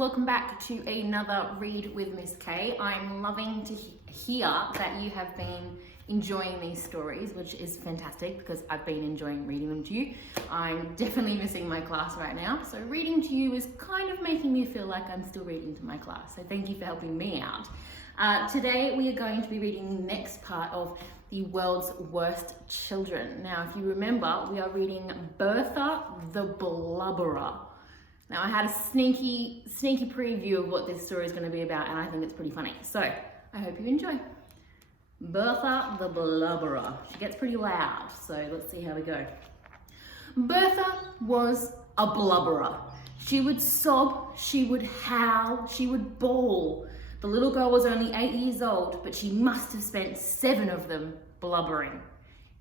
welcome back to another Read with Miss K. I'm loving to hear that you have been enjoying these stories, which is fantastic because I've been enjoying reading them to you. I'm definitely missing my class right now, so reading to you is kind of making me feel like I'm still reading to my class, so thank you for helping me out. Today we are going to be reading the next part of The World's Worst Children. Now, if you remember, we are reading Bertha the Blubberer. Now, I had a sneaky preview of what this story is going to be about, and I think it's pretty funny. So, I hope you enjoy. Bertha the Blubberer. She gets pretty loud, so let's see how we go. Bertha was a blubberer. She would sob, she would howl, she would bawl. The little girl was only 8 years old, but she must have spent 7 of them blubbering.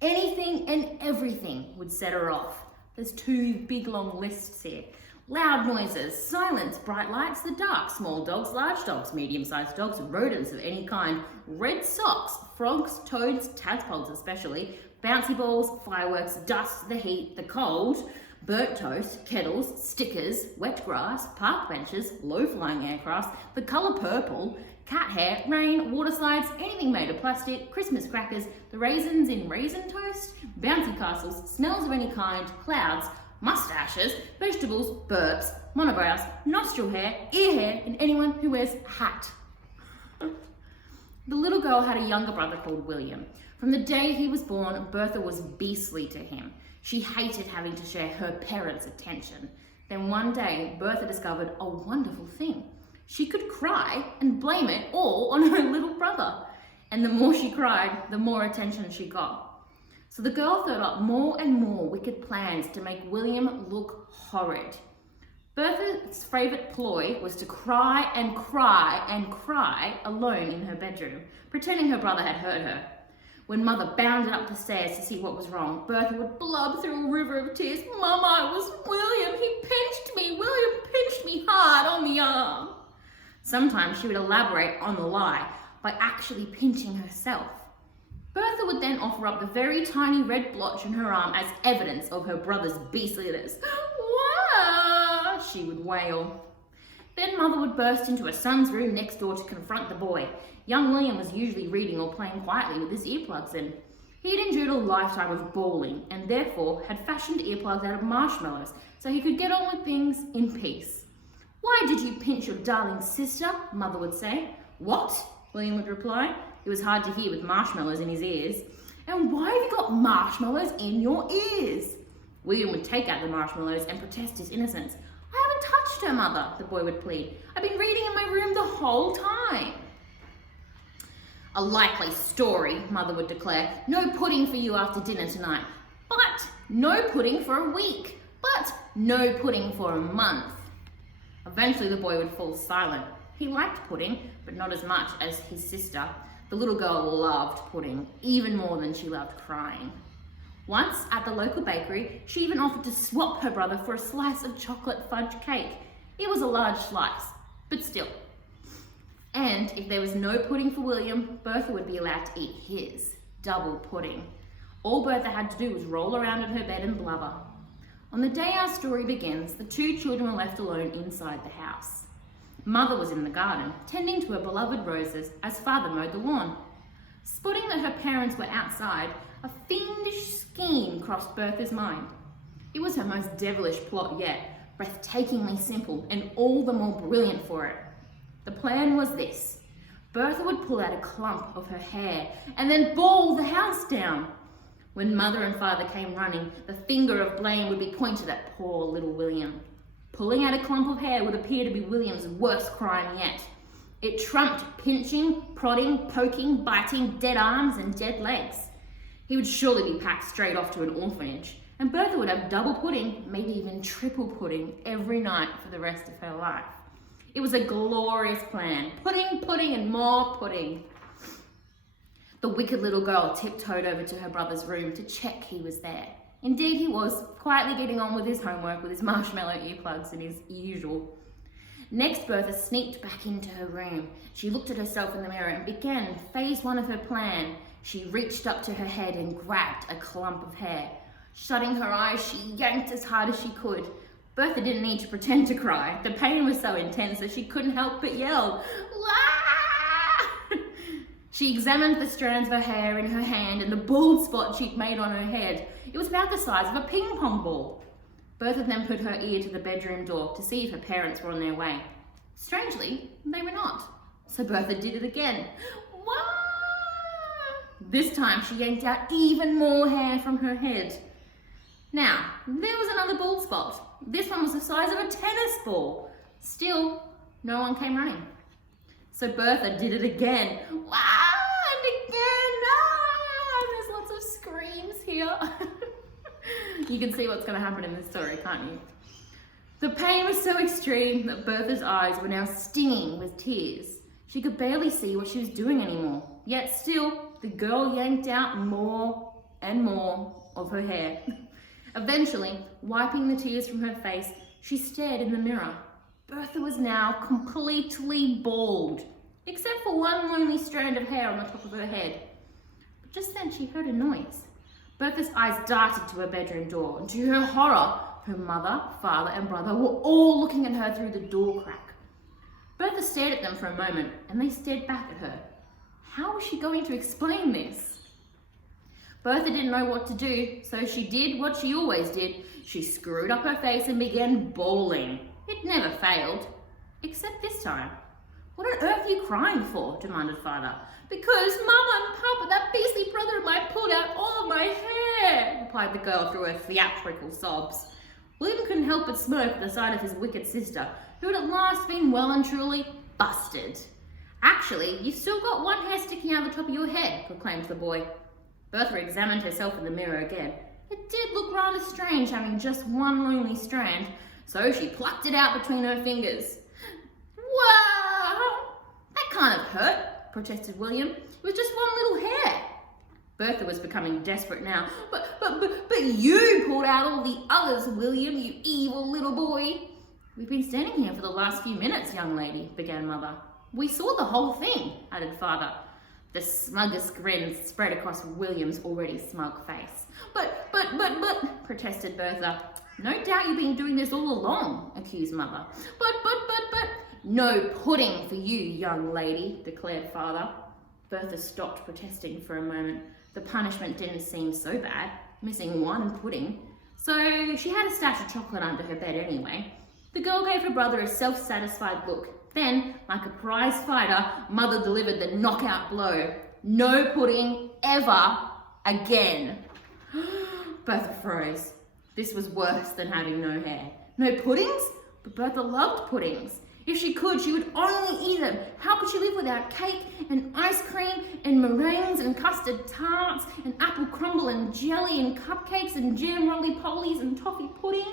Anything and everything would set her off. There's 2 big long lists here. Loud noises, silence, bright lights, the dark, small dogs, large dogs, medium-sized dogs, rodents of any kind, red socks, frogs, toads, tadpoles especially, bouncy balls, fireworks, dust, the heat, the cold, burnt toast, kettles, stickers, wet grass, park benches, low-flying aircrafts, the colour purple, cat hair, rain, water slides, anything made of plastic, Christmas crackers, the raisins in raisin toast, bouncy castles, smells of any kind, clouds, mustaches, vegetables, burps, monobrows, nostril hair, ear hair, and anyone who wears a hat. The little girl had a younger brother called William. From the day he was born, Bertha was beastly to him. She hated having to share her parents' attention. Then one day, Bertha discovered a wonderful thing. She could cry and blame it all on her little brother. And the more she cried, the more attention she got. So the girl thought up more and more wicked plans to make William look horrid. Bertha's favourite ploy was to cry and cry and cry alone in her bedroom, pretending her brother had hurt her. When Mother bounded up the stairs to see what was wrong, Bertha would blub through a river of tears. "Mama, it was William. He pinched me. William pinched me hard on the arm." Sometimes she would elaborate on the lie by actually pinching herself. Bertha would then offer up the very tiny red blotch on her arm as evidence of her brother's beastliness. "Wah!" she would wail. Then Mother would burst into her son's room next door to confront the boy. Young William was usually reading or playing quietly with his earplugs in. He had endured a lifetime of bawling and therefore had fashioned earplugs out of marshmallows so he could get on with things in peace. "Why did you pinch your darling sister?" Mother would say. "What?" William would reply. It was hard to hear with marshmallows in his ears. "And why have you got marshmallows in your ears?" William would take out the marshmallows and protest his innocence. "I haven't touched her, Mother," the boy would plead. "I've been reading in my room the whole time." "A likely story," Mother would declare. "No pudding for you after dinner tonight." "But no pudding for a week." "But no pudding for a month." Eventually the boy would fall silent. He liked pudding, but not as much as his sister. The little girl loved pudding, even more than she loved crying. Once, at the local bakery, she even offered to swap her brother for a slice of chocolate fudge cake. It was a large slice, but still. And if there was no pudding for William, Bertha would be allowed to eat his, double pudding. All Bertha had to do was roll around in her bed and blubber. On the day our story begins, the 2 children were left alone inside the house. Mother was in the garden, tending to her beloved roses as Father mowed the lawn. Spotting that her parents were outside, a fiendish scheme crossed Bertha's mind. It was her most devilish plot yet, breathtakingly simple and all the more brilliant for it. The plan was this. Bertha would pull out a clump of her hair and then bawl the house down. When Mother and Father came running, the finger of blame would be pointed at poor little William. Pulling out a clump of hair would appear to be William's worst crime yet. It trumped pinching, prodding, poking, biting, dead arms and dead legs. He would surely be packed straight off to an orphanage, and Bertha would have double pudding, maybe even triple pudding, every night for the rest of her life. It was a glorious plan. Pudding, pudding, and more pudding. The wicked little girl tiptoed over to her brother's room to check he was there. Indeed he was, quietly getting on with his homework with his marshmallow earplugs and his usual. Next, Bertha sneaked back into her room. She looked at herself in the mirror and began phase 1 of her plan. She reached up to her head and grabbed a clump of hair. Shutting her eyes, she yanked as hard as she could. Bertha didn't need to pretend to cry. The pain was so intense that she couldn't help but yell. Wah! She examined the strands of her hair in her hand and the bald spot she'd made on her head. It was about the size of a ping pong ball. Bertha then put her ear to the bedroom door to see if her parents were on their way. Strangely, they were not. So Bertha did it again. Wah! This time she yanked out even more hair from her head. Now, there was another bald spot. This one was the size of a tennis ball. Still, no one came running. So Bertha did it again. Wow, and again. Ah, there's lots of screams here. You can see what's going to happen in this story, can't you? The pain was so extreme that Bertha's eyes were now stinging with tears. She could barely see what she was doing anymore. Yet still, the girl yanked out more and more of her hair. Eventually, wiping the tears from her face, she stared in the mirror. Bertha was now completely bald, except for one lonely strand of hair on the top of her head. But just then she heard a noise. Bertha's eyes darted to her bedroom door, and to her horror, her mother, father, and brother were all looking at her through the door crack. Bertha stared at them for a moment, and they stared back at her. How was she going to explain this? Bertha didn't know what to do, so she did what she always did. She screwed up her face and began bawling. It never failed, except this time. What on earth are you crying for? Demanded father. Because Mama and Papa, that beastly brother of mine, pulled out all of my hair, replied the girl through her theatrical sobs. William couldn't help but smirk at the sight of his wicked sister, who had at last been well and truly busted. Actually, you've still got one hair sticking out the top of your head, proclaimed the boy. Bertha examined herself in the mirror again. It did look rather strange having just one lonely strand, so she plucked it out between her fingers. Wow! That can't have hurt, protested William. It was just one little hair. Bertha was becoming desperate now. But you pulled out all the others, William, you evil little boy. We've been standing here for the last few minutes, young lady, began Mother. We saw the whole thing, added Father. The smuggest grin spread across William's already smug face. But, protested Bertha. No doubt you've been doing this all along, accused Mother. But, no pudding for you, young lady, declared Father. Bertha stopped protesting for a moment. The punishment didn't seem so bad, missing one pudding. So she had a stash of chocolate under her bed anyway. The girl gave her brother a self-satisfied look. Then, like a prize fighter, Mother delivered the knockout blow. No pudding ever again. Bertha froze. This was worse than having no hair. No puddings? But Bertha loved puddings. If she could, she would only eat them. How could she live without cake and ice cream and meringues and custard tarts and apple crumble and jelly and cupcakes and jam roly-polies and toffee pudding?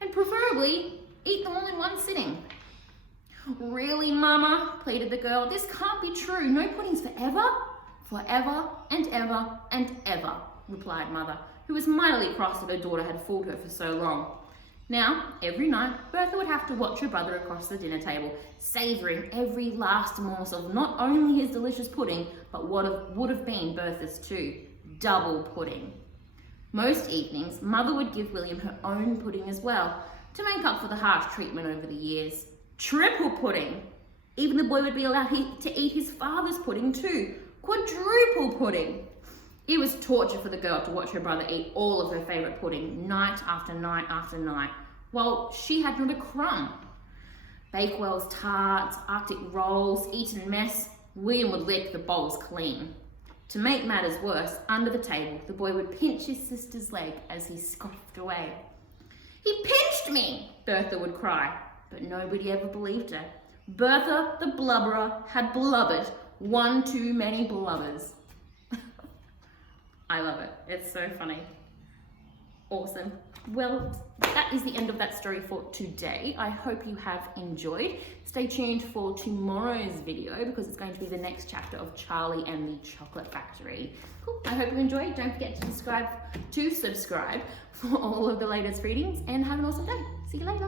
And preferably, eat them all in one sitting. Really, Mama? Pleaded the girl. This can't be true. No puddings forever? Forever and ever and ever, replied Mother, who was mightily cross that her daughter had fooled her for so long. Now, every night, Bertha would have to watch her brother across the dinner table, savouring every last morsel of not only his delicious pudding, but what would have been Bertha's too, double pudding. Most evenings, Mother would give William her own pudding as well, to make up for the harsh treatment over the years. Triple pudding! Even the boy would be allowed to eat his father's pudding too. Quadruple pudding! It was torture for the girl to watch her brother eat all of her favourite pudding, night after night after night, while she had not a crumb. Bakewell's tarts, Arctic rolls, Eton mess, William would lick the bowls clean. To make matters worse, under the table, the boy would pinch his sister's leg as he scoffed away. He pinched me, Bertha would cry, but nobody ever believed her. Bertha the Blubberer had blubbered one too many blubbers. I love it. It's so funny. Awesome. Well, that is the end of that story for today. I hope you have enjoyed. Stay tuned for tomorrow's video because it's going to be the next chapter of Charlie and the Chocolate Factory. Cool. I hope you enjoyed. Don't forget to subscribe for all of the latest readings and have an awesome day. See you later.